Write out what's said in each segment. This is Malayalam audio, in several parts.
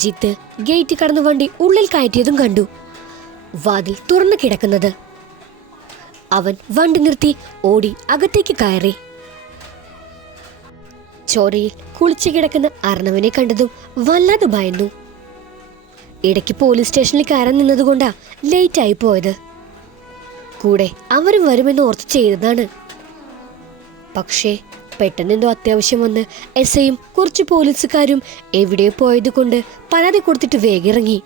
ജിത്ത് ഗേറ്റ് കടന്ന് വണ്ടി ഉള്ളിൽ കയറ്റിയതും കണ്ടു. വാതിൽ തുറന്നു കിടക്കുന്നത്. അവൻ വണ്ടി നിർത്തി ഓടി അകത്തേക്ക് കയറി. ചോരയിൽ കുളിച്ചു കിടക്കുന്ന അർണവനെ കണ്ടതും വല്ലാതെ ഭയന്നു. ഇടയ്ക്ക് പോലീസ് സ്റ്റേഷനിൽ കയറാൻ നിന്നതുകൊണ്ടാ ലേറ്റ് ആയി പോയത്. കൂടെ അവരും വരുമെന്ന് ഓർത്ത് ചെയ്തതാണ്. പക്ഷേ പെട്ടെന്നെന്തോ അത്യാവശ്യം വന്ന് എസ് ഐയും കുറച്ച് പോലീസുകാരും എവിടെ പോയത് കൊണ്ട് പരാതി കൊടുത്തിട്ട് വേഗിറങ്ങി.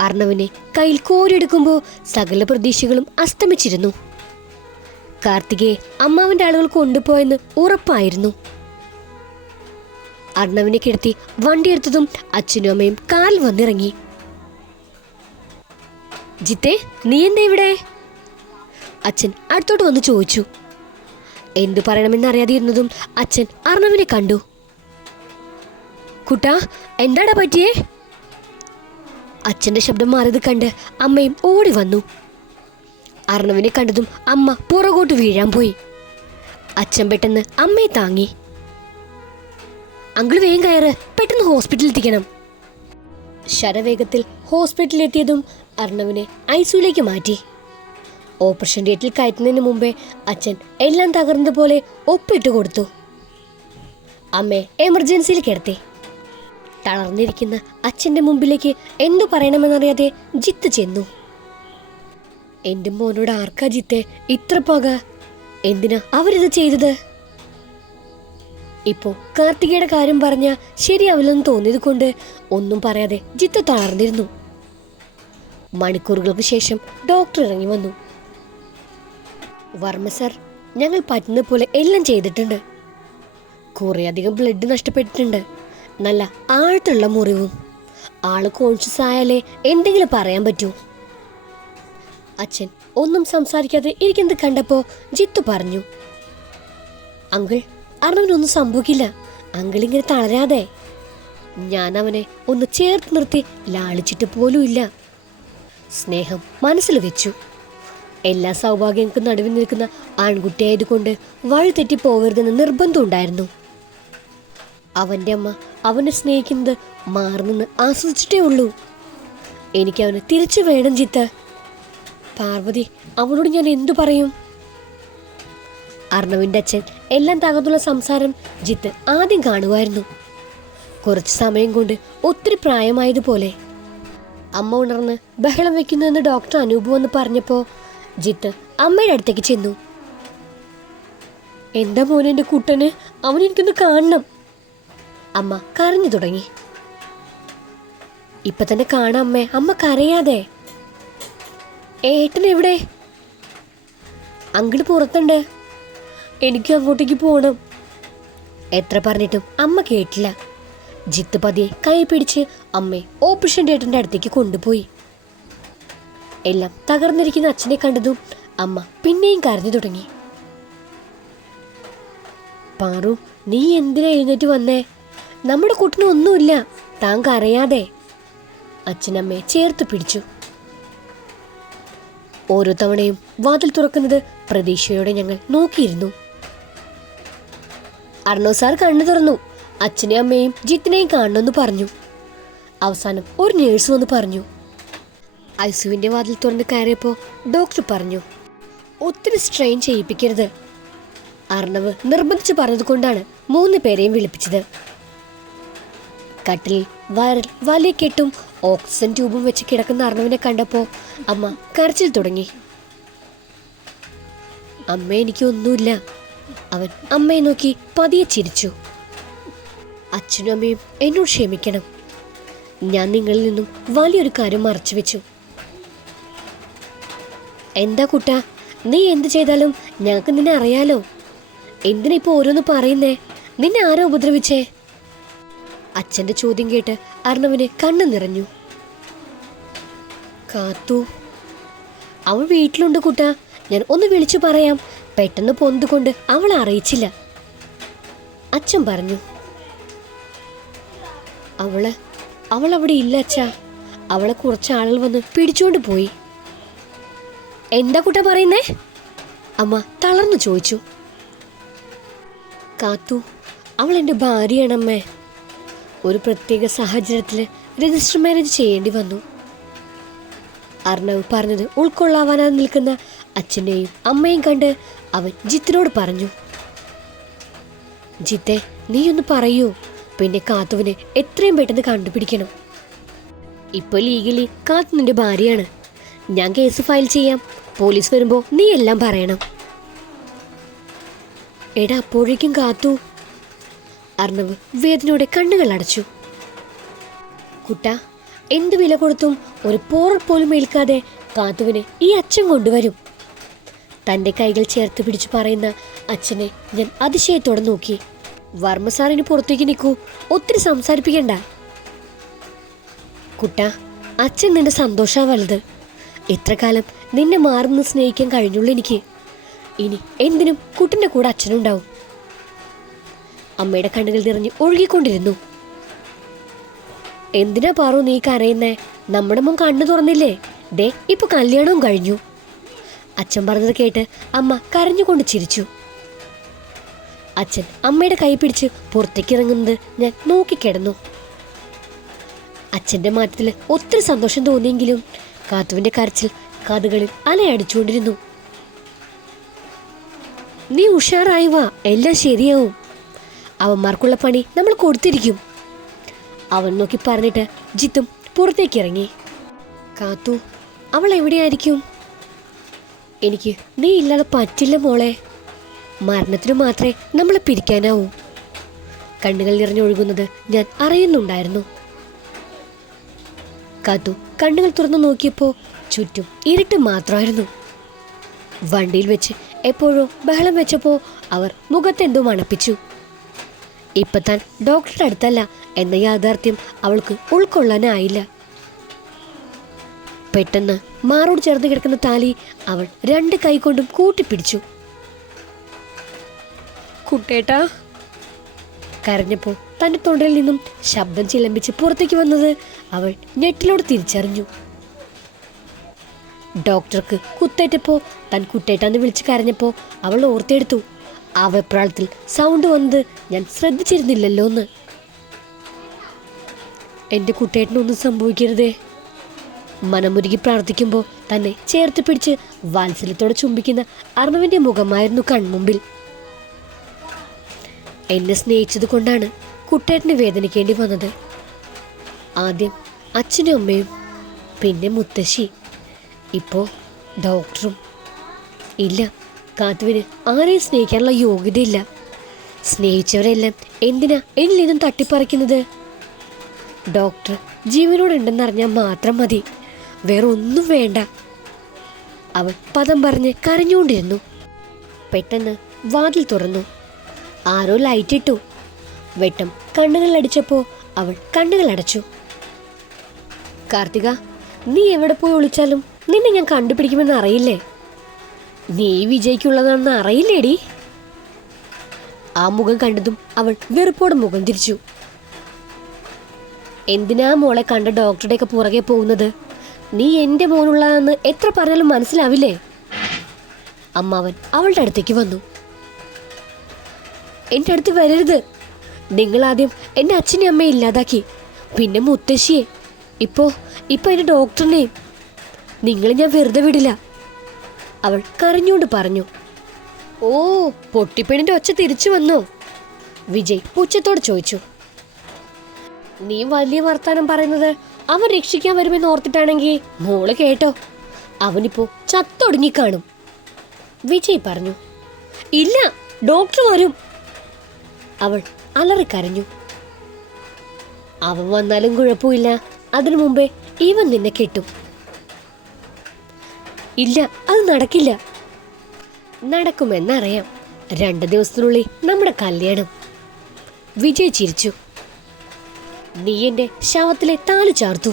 അർണവിനെ കയ്യിൽ കോരിയെടുക്കുമ്പോൾ സകല പ്രതീക്ഷകളും അസ്തമിച്ചിരുന്നു. കാർത്തികയെ അമ്മാവന്റെ ആളുകൾ കൊണ്ടുപോയെന്ന് ഉറപ്പായിരുന്നു. അർണവിനെ കിടത്തി വണ്ടിയെടുത്തതും അച്ഛനും അമ്മയും കാൽ വന്നിറങ്ങി. ജിത്തെ നീ എന്താ ഇവിടെ? അച്ഛൻ അടുത്തോട്ട് വന്ന് ചോദിച്ചു. എന്തു പറയണമെന്നറിയാതിരുന്നതും അച്ഛൻ അർണവിനെ കണ്ടു. കുട്ടാ എന്താടാ പറ്റിയേ? അച്ഛന്റെ ശബ്ദം മാറിയത് കണ്ട് അമ്മയും ഓടി വന്നു. അർണവിനെ കണ്ടതും അമ്മ പുറകോട്ട് വീഴാൻ പോയി. അച്ഛൻ പെട്ടെന്ന് അമ്മയെ താങ്ങി. അങ്കിൾ വേഗം കയറ് പെട്ടെന്ന് ഹോസ്പിറ്റലിൽ എത്തിക്കണം. ശരവേഗത്തിൽ ഹോസ്പിറ്റലിൽ എത്തിയതും അർണവിനെ ഐസിയുലേക്ക് മാറ്റി. ഓപ്പറേഷൻ തിയേറ്ററിൽ കയറ്റുന്നതിന് മുമ്പേ അച്ഛൻ എല്ലാം തകർന്നതുപോലെ ഒപ്പിട്ട് കൊടുത്തു. അമ്മ എമർജൻസിയിൽ കിടത്തി. തളർന്നിരിക്കുന്ന അച്ഛന്റെ മുമ്പിലേക്ക് എന്തു പറയണമെന്നറിയാതെ ജിത്ത് ചെന്നു. എന്റെ മോനോട് ആർക്കാ ജിത്തെ ഇത്ര പക? എന്തിനാ അവരിത് ചെയ്തത്? ഇപ്പോ കാർത്തികയുടെ കാര്യം പറഞ്ഞ ശരിയാവില്ലെന്ന് തോന്നിയത് കൊണ്ട് ഒന്നും പറയാതെ ജിത്ത് തളർന്നിരുന്നു. മണിക്കൂറുകൾക്ക് ശേഷം ഡോക്ടർ ഇറങ്ങി വന്നു. വർമ്മ സർ ഞങ്ങൾ പറ്റുന്ന പോലെ എല്ലാം ചെയ്തിട്ടുണ്ട്. കുറേയധികം ബ്ലഡ് നഷ്ടപ്പെട്ടിട്ടുണ്ട്. നല്ല ആഴത്തുള്ള മുറിവും. ആൾ കോൺഷ്യസ് ആയാലേ എന്തെങ്കിലും പറയാൻ പറ്റൂ. അച്ഛൻ ഒന്നും സംസാരിക്കാതെ ഇരിക്കുന്നത് കണ്ടപ്പോ ജിത്തു പറഞ്ഞു അങ്കിൾ അർണവനൊന്നും സംഭവിക്കില്ല. അങ്കിൾ ഇങ്ങനെ തളരാതെ. ഞാൻ അവനെ ഒന്ന് ചേർത്ത് നിർത്തി ലാളിച്ചിട്ട് പോലുമില്ല. സ്നേഹം മനസ്സിൽ വെച്ചു. എല്ലാ സൗഭാഗ്യങ്ങൾക്കും നടുവിൽ നിൽക്കുന്ന ആൺകുട്ടിയായതുകൊണ്ട് വഴി തെറ്റി പോകരുതെന്ന് നിർബന്ധമുണ്ടായിരുന്നു അവന്റെ അമ്മ അവനെ സ്നേഹിക്കുന്നത് മാറുന്നെന്ന് ആസ്വദിച്ചിട്ടേ ഉള്ളൂ. എനിക്ക് അവന് തിരിച്ചു വേണം ചിത്ത. പാർവതി അവനോട് ഞാൻ എന്തു പറയും? അർണവിന്റെ അച്ഛൻ എല്ലാം തകർന്നുള്ള സംസാരം ജിത്ത് ആദ്യം കാണുമായിരുന്നു. കുറച്ച് സമയം കൊണ്ട് ഒത്തിരി പ്രായമായതുപോലെ. അമ്മ ഉണർന്ന് ബഹളം വെക്കുന്നുവെന്ന് ഡോക്ടർ അനൂപ് എന്ന് പറഞ്ഞപ്പോ ജിത്ത് അമ്മയുടെ അടുത്തേക്ക് ചെന്നു. എന്താ മോനെ എന്റെ കുട്ടന്? അവൻ എനിക്കൊന്ന് കാണണം. അമ്മ കരഞ്ഞു തുടങ്ങി. ഇപ്പൊ തന്നെ കാണാം അമ്മേ. അമ്മ കരയാതെ. ഏട്ടൻ എവിടെ? അങ്ങോട്ട് പുറത്തുണ്ട്. എനിക്ക് അങ്ങോട്ടേക്ക് പോകണം എത്ര പറഞ്ഞിട്ടും അമ്മ കേട്ടില്ല. ജിത്ത് പതിയെ കൈ പിടിച്ച് അമ്മയെ ഓപ്പറേഷൻ തിയേറ്ററിന്റെ അടുത്തേക്ക് കൊണ്ടുപോയി. എല്ലാം തകർന്നിരിക്കുന്ന അച്ഛനെ കണ്ടതും അമ്മ പിന്നെയും കരഞ്ഞു തുടങ്ങി. പാറു നീ എന്തിനാ എഴുന്നേറ്റ് വന്നേ? നമ്മുടെ കുട്ടിന് ഒന്നുമില്ല. താൻ കരയാതെ. അച്ഛനമ്മയെ ചേർത്ത് പിടിച്ചു. ഓരോ തവണയും വാതിൽ തുറക്കുന്നത് പ്രതീക്ഷയോടെ ഞങ്ങൾ നോക്കിയിരുന്നു. അർണോ സാർ കണ്ണു തുറന്നു. അച്ഛനെയും അമ്മയും ജിത്തിനെയും കാണണമെന്ന് പറഞ്ഞു. അവസാനം ഒരു നേഴ്സ് വന്ന് പറഞ്ഞു. ഐസുവിന്റെ വാതിൽ തുറന്ന് കയറിയപ്പോൾ ഡോക്ടർ പറഞ്ഞു ഒത്തിരി സ്ട്രെയിൻ ചെയ്യിപ്പിക്കരുത്. അർണവ് നിർബന്ധിച്ചു പറഞ്ഞതുകൊണ്ടാണ് മൂന്ന് പേരെയും വിളിപ്പിച്ചത്. കട്ടിൽ വയറിൽ വലിയ കെട്ടും ഓക്സിജൻ ട്യൂബും വെച്ച് കിടക്കുന്ന അർണവിനെ കണ്ടപ്പോൾ അമ്മ കരച്ചിൽ തുടങ്ങി. അമ്മ എനിക്കൊന്നുമില്ല അവൻ അമ്മയെ നോക്കി പതിയെ ചിരിച്ചു. അച്ഛനും അമ്മയും എന്നോട് ക്ഷമിക്കണം. ഞാൻ നിങ്ങളിൽ നിന്നും വലിയൊരു കാര്യം മറച്ചു വെച്ചു. എന്താ കുട്ട? നീ എന്ത് ചെയ്താലും ഞങ്ങൾക്ക് നിന്നെ അറിയാലോ. എന്തിനാ ഇപ്പൊ ഓരോന്ന് പറയുന്നേ? നിന്നെ ആരോ ഉപദ്രവിച്ചേ? അച്ഛന്റെ ചോദ്യം കേട്ട് അർണവിന് കണ്ണു നിറഞ്ഞു. കാത്തു. അവൾ വീട്ടിലുണ്ട് കുട്ട. ഞാൻ ഒന്ന് വിളിച്ചു പറയാം. പെട്ടെന്ന് പൊന്തുകൊണ്ട് അവളെ അറിയിച്ചില്ല. അച്ഛൻ പറഞ്ഞു. അവൾ അവൾ അവിടെ ഇല്ല അച്ഛാ. അവളെ കുറച്ച് ആളുകൾ വന്ന് പിടിച്ചോണ്ട് പോയി. എന്താ കുട്ട പറയുന്നേ? അമ്മ തളർന്നു ചോദിച്ചു. കാത്തു അവൾ എന്റെ ഭാര്യയാണമ്മേ ഒരു പ്രത്യേക സാഹചര്യത്തിൽ രജിസ്റ്റർ മാരേജ് ചെയ്യേണ്ടി വന്നു. അർണവ് പറഞ്ഞത് ഉൾക്കൊള്ളാവാനായി നിൽക്കുന്ന അച്ഛനെയും അമ്മയും കണ്ട് അവൻ ജിത്തിനോട് പറഞ്ഞു. ജിത്തെ നീ ഒന്ന് പറയൂ പിന്നെ കാത്തുവിനെ എത്രയും പെട്ടെന്ന് കണ്ടുപിടിക്കണം. ഇപ്പൊ ലീഗലി കാത്തു നിന്റെ ഭാര്യയാണ്. ഞാൻ കേസ് ഫയൽ ചെയ്യാം. പോലീസ് വരുമ്പോ നീ എല്ലാം പറയണം. എടാ അപ്പോഴേക്കും കാത്തു. അർണവ് വേദനയോടെ കണ്ണുകൾ അടച്ചു. കുട്ട എന്ത് വില കൊടുത്തും ഒരു പോറൽ പോലും ഏൽക്കാതെ കാത്തുവിന് ഈ അച്ഛൻ കൊണ്ടുവരും. തന്റെ കൈകൾ ചേർത്ത് പിടിച്ചു പറയുന്ന അച്ഛനെ ഞാൻ അതിശയത്തോടെ നോക്കി. വർമ്മ സാറിന് പുറത്തേക്ക് നിൽക്കൂ ഒത്തിരി സംസാരിപ്പിക്കണ്ട. കുട്ട അച്ഛൻ നിന്റെ സന്തോഷാ വലുത്. ഇത്ര കാലം നിന്നെ മാറുന്ന സ്നേഹിക്കാൻ കഴിഞ്ഞുള്ളൂ എനിക്ക്. ഇനി എന്തിനും കുട്ടിന്റെ കൂടെ അച്ഛനുണ്ടാവും. അമ്മയുടെ കണ്ണുകൾ നിറഞ്ഞ് ഒഴുകിക്കൊണ്ടിരുന്നു. എന്തിനാ പാറു നീ കരയുന്നേ? നമ്മുടെ മോൻ കണ്ണു തുറന്നില്ലേ? ദേ ഇപ്പൊ കല്യാണവും കഴിഞ്ഞു. അച്ഛൻ പറഞ്ഞത് കേട്ട് അമ്മ കരഞ്ഞുകൊണ്ട് ചിരിച്ചു. അച്ഛൻ അമ്മയുടെ കൈ പിടിച്ച് പുറത്തേക്ക് ഇറങ്ങുന്നത് ഞാൻ നോക്കിക്കിടന്നു. അച്ഛന്റെ മാറ്റത്തിൽ ഒത്തിരി സന്തോഷം തോന്നിയെങ്കിലും കാത്തുവിന്റെ കരച്ചിൽ കഥകളിൽ അലയടിച്ചുകൊണ്ടിരുന്നു. നീ ഉഷാറായി വാ എല്ലാം ശരിയാവും. അവന്മാർക്കുള്ള പണി നമ്മൾ കൊടുത്തിരിക്കും. അവൻ നോക്കി പറഞ്ഞിട്ട് ജിത്തും പുറത്തേക്ക് ഇറങ്ങി. കാത്തു അവൾ എവിടെയായിരിക്കും? എനിക്ക് നീ ഇല്ലാതെ പറ്റില്ല മോളെ. മരണത്തിനു മാത്രമേ നമ്മളെ പിരിക്കാനാവൂ. കണ്ണുകൾ നിറഞ്ഞൊഴുകുന്നത് ഞാൻ അറിയുന്നുണ്ടായിരുന്നു. കാത്തു കണ്ണുകൾ തുറന്നു നോക്കിയപ്പോൾ ചുറ്റും ഇരുട്ട് മാത്രമായിരുന്നു. വണ്ടിയിൽ വെച്ച് എപ്പോഴോ ബഹളം വെച്ചപ്പോൾ അവർ മുഖത്തെന്തോ മണപ്പിച്ചു. ഇപ്പൊ താൻ ഡോക്ടറുടെ അടുത്തല്ല എന്ന യാഥാർത്ഥ്യം അവൾക്ക് ഉൾക്കൊള്ളാനായില്ല. പെട്ടെന്ന് മാറോട് ചേർന്ന് കിടക്കുന്ന താലി അവൾ രണ്ട് കൈകൊണ്ടും കൂട്ടിപ്പിടിച്ചു. കുട്ടേട്ടാ കരഞ്ഞപ്പോൾ തന്റെ തൊണ്ടയിൽ നിന്നും ശബ്ദം ചിലമ്പിച്ച് പുറത്തേക്ക് വന്നത് അവൾ ഞെട്ടിലോട് തിരിച്ചറിഞ്ഞു. ഡോക്ടർക്ക് കുത്തേറ്റപ്പോ താൻ കുട്ടേട്ടാന്ന് വിളിച്ച് കരഞ്ഞപ്പോൾ അവൾ ഓർത്തെടുത്തു. ആ വെപ്രാളത്തിൽ സൗണ്ട് വന്നത് ഞാൻ ശ്രദ്ധിച്ചിരുന്നില്ലല്ലോ എന്ന് എന്റെ കുട്ടേട്ടനൊന്നും സംഭവിക്കരുതേ. മനമുരുകി പ്രാർത്ഥിക്കുമ്പോൾ തന്നെ ചേർത്ത് പിടിച്ച് വാത്സല്യത്തോടെ ചുംബിക്കുന്ന അർണവിന്റെ മുഖമായിരുന്നു കൺമുമ്പിൽ. എന്നെ സ്നേഹിച്ചത് കൊണ്ടാണ് കുട്ടേട്ടന് വേദനിക്കേണ്ടി വന്നത്. ആദ്യം അച്ഛനും അമ്മയും പിന്നെ മുത്തശ്ശി ഇപ്പോൾ ഡോക്ടറും. ഇല്ല കാത്തുവിന് ആരെയും സ്നേഹിക്കാനുള്ള യോഗ്യതയില്ല സ്നേഹിച്ചവരെല്ലാം എന്തിനാ എന്നിൽ നിന്നും തട്ടിപ്പറിക്കുന്നത്? ഡോക്ടർ ജീവനോടുണ്ടെന്നറിഞ്ഞാൽ മാത്രം മതി. വേറെ ഒന്നും വേണ്ട. അവൾ പദം പറഞ്ഞ് കരഞ്ഞുകൊണ്ടിരുന്നു. പെട്ടെന്ന് വാതിൽ തുറന്നു. ആരോ ലൈറ്റ് ഇട്ടു. വെട്ടം കണ്ണുകൾ അടിച്ചപ്പോൾ അവൾ കണ്ണുകൾ അടച്ചു. കാർത്തിക നീ എവിടെ പോയി ഒളിച്ചാലും നിന്നെ ഞാൻ കണ്ടുപിടിക്കുമെന്ന് അറിയില്ലേ? നീ വിജയിക്കുള്ളതാണെന്ന് അറിയില്ലേടി? ആ മുഖം കണ്ടതും അവൾ വെറുപ്പോടെ മുഖം തിരിച്ചു. എന്തിനാ മോളെ കണ്ട ഡോക്ടറുടെയൊക്കെ പുറകെ പോകുന്നത്? നീ എന്റെ മോനുള്ളതെന്ന് എത്ര പറഞ്ഞാലും മനസ്സിലാവില്ലേ? അമ്മാവൻ അവളുടെ അടുത്തേക്ക് വന്നു. എന്റെ അടുത്ത് വരരുത്. നിങ്ങൾ ആദ്യം എന്റെ അച്ഛനെയും അമ്മയെ ഇല്ലാതാക്കി. പിന്നെ മുത്തശ്ശിയെ. ഇപ്പോ ഇപ്പൊ എന്റെ ഡോക്ടറിനെയും. നിങ്ങൾ ഞാൻ വെറുതെ വിടില്ല. അവൾ കരഞ്ഞുകൊണ്ട് പറഞ്ഞു. ഓ പൊട്ടിപ്പെണിന്റെ ഒച്ച തിരിച്ചു വന്നോ. വിജയ് പുച്ഛത്തോട് ചോദിച്ചു. നീ വലിയ വർത്താനം പറയുന്നത് അവൻ രക്ഷിക്കാൻ വരുമെന്ന് ഓർത്തിട്ടാണെങ്കിൽ മോൾ കേട്ടോ. അവനിപ്പോ ചത്തൊടുങ്ങിക്കാണും വിജയ് പറഞ്ഞു. ഇല്ല ഡോക്ടർ വരും. അവൾ അലറിക്കരഞ്ഞു അവൻ വന്നാലും കുഴപ്പമില്ല. അതിനു മുമ്പേ ഇവൻ നിന്നെ കെട്ടും. ഇല്ല അത് നടക്കില്ല. നടക്കുമെന്നറിയാം. രണ്ട് ദിവസത്തിനുള്ളിൽ നമ്മുടെ കല്യാണം. വിജയ് ചിരിച്ചു. നീ എന്റെ ശവത്തിലെ താലു ചാർത്തു.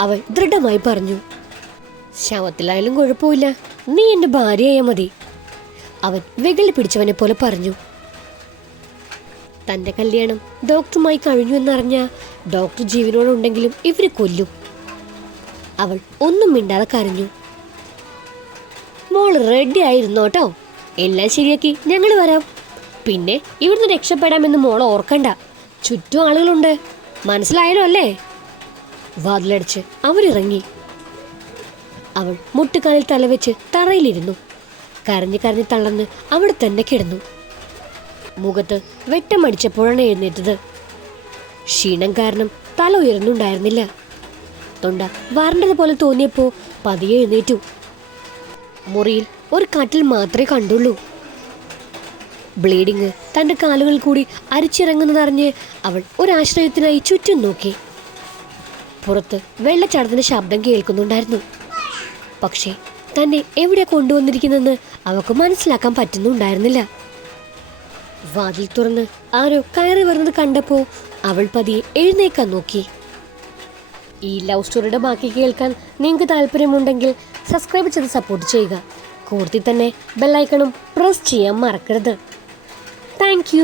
അവൾ ദൃഢമായി പറഞ്ഞു. ശവത്തിലായാലും കുഴപ്പമില്ല. നീ എന്റെ ഭാര്യയായ മതി. അവൻ വെകളി പിടിച്ചവനെ പോലെ പറഞ്ഞു. തന്റെ കല്യാണം ഡോക്ടറുമായി കഴിഞ്ഞു എന്നറിഞ്ഞ ഡോക്ടർ ജീവനോടുണ്ടെങ്കിലും ഇവർ കൊല്ലും. അവൾ ഒന്നും മിണ്ടാതെ കരഞ്ഞു. മോൾ റെഡി ആയിരുന്നോട്ടോ എല്ലാം ശരിയാക്കി. ഞങ്ങൾ വരാം. പിന്നെ ഇവിടുന്ന് രക്ഷപ്പെടാമെന്ന് മോൾ ഓർക്കണ്ട. ചുറ്റും ആളുകളുണ്ട്. മനസ്സിലായാലോ അല്ലേ? വാതിലടിച്ച് അവരിറങ്ങി. അവൾ മുട്ടുകാലിൽ തലവെച്ച് തറയിലിരുന്നു. കരഞ്ഞ് കരഞ്ഞ് തളർന്ന് അവിടെ തന്നെ കിടന്നു. മുഖത്ത് വെട്ടമടിച്ചപ്പോഴാണ് എഴുന്നേറ്റത്. ക്ഷീണം കാരണം തല ഉയർന്നുണ്ടായിരുന്നില്ല. തൊണ്ട വരണ്ടതുപോലെ തോന്നിയപ്പോ പതിയെ എഴുന്നേറ്റു. മുറിയിൽ ഒരു കാറ്റിൽ മാത്രമേ കണ്ടുള്ളൂ. ബ്ലീഡിങ് തന്റെ കാലുകൾ കൂടി അരിച്ചിറങ്ങുന്നതറിഞ്ഞ് അവൾ ഒരാശ്രയത്തിനായി ചുറ്റും നോക്കി. പുറത്ത് വെള്ളച്ചാട്ടത്തിന്റെ ശബ്ദം കേൾക്കുന്നുണ്ടായിരുന്നു. പക്ഷേ തന്നെ എവിടെ കൊണ്ടുവന്നിരിക്കുന്നെന്ന് അവൾക്ക് മനസ്സിലാക്കാൻ പറ്റുന്നുണ്ടായിരുന്നില്ല. വാതിൽ തുറന്ന് ആരോ കയറി വരുന്നത് കണ്ടപ്പോൾ അവൾ പതിയെ എഴുന്നേക്കാൻ നോക്കി. ഈ ലവ് സ്റ്റോറിയുടെ ബാക്കി കേൾക്കാൻ നിങ്ങൾക്ക് താല്പര്യമുണ്ടെങ്കിൽ സബ്സ്ക്രൈബ് ചെയ്ത് സപ്പോർട്ട് ചെയ്യുക. കൂടുതൽ തന്നെ ബെല്ലൈക്കണും പ്രസ് ചെയ്യാൻ മറക്കരുത്. താങ്ക്